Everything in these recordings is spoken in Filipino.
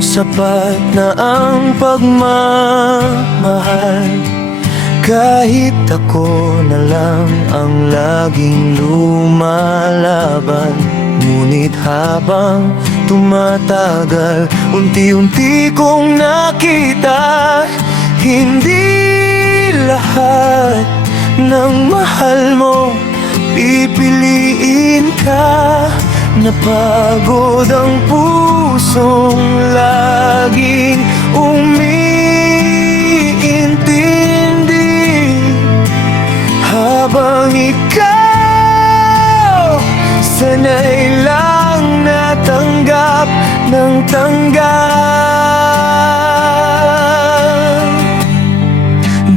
sapat na ang pagmamahal. Kahit ako na lang ang laging lumalaban, ngunit habang tumatagal, unti-unti kong nakita, hindi lahat ng mahal mo pipiliin ka. Napagod ang pusong laging umiintindi, habang ikaw sanay lang natanggap ng tanggap.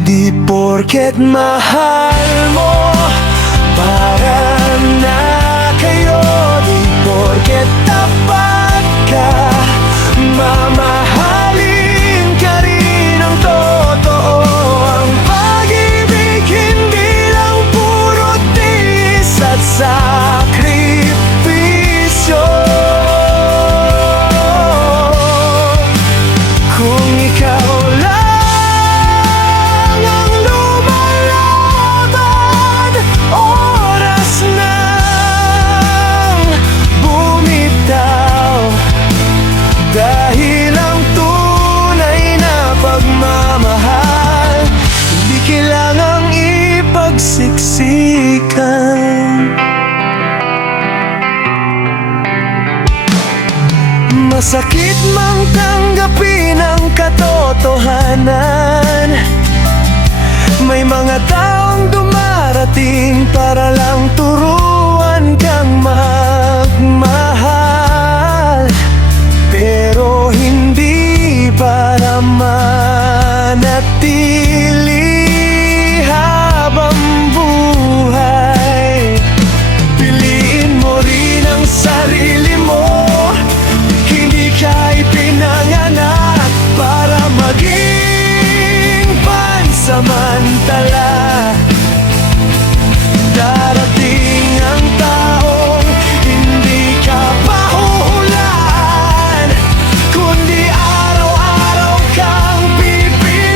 Di porket mahal mo para na kayo, di porket tapat ka, mamahalin ka rin ng totoo. Ang pag-ibig hindi lang puro tiis at sakripisyo. Kung ikaw lang ang lumalaban, oras nang bumitaw. Dahil ang tunay na pagmamahal hindi kailangang ipagsiksikan. Masakit mang tanggapin ang katotohanan, may mga taong dumarating para lang turuan kang magmahal, pero hindi para manatili habang buhay. Piliin mo rin ang sarili mo, hindi ka ipinanganak para maging pansamantala. Darating ang taong hindi ka pahuhulaan, kundi araw-araw kang pipiliin.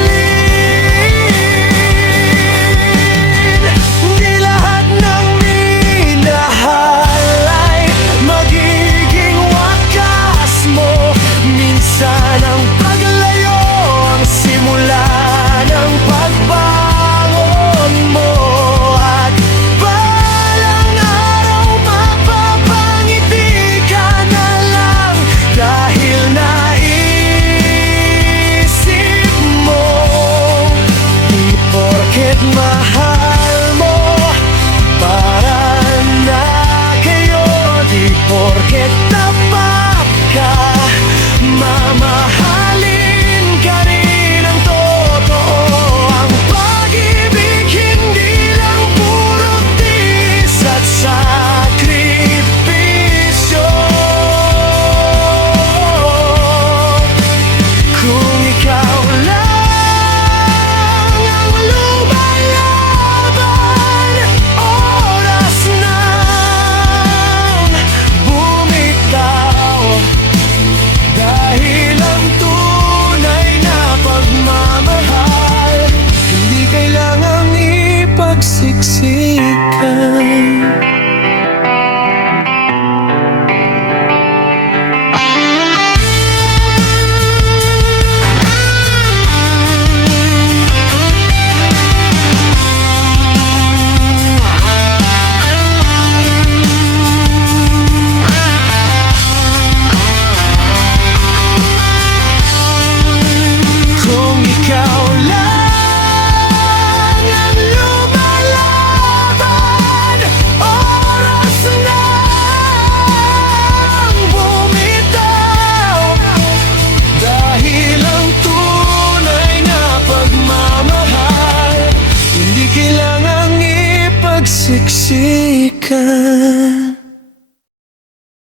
Di lahat ng minahal ay magiging wakas mo. Minsan ang paglayo ang simula ng pagbangon mo, at balang araw mapapangiti ka na lang dahil naisip mo. Di porket mahal mo para na kayo, di porket tapat ka, mamahal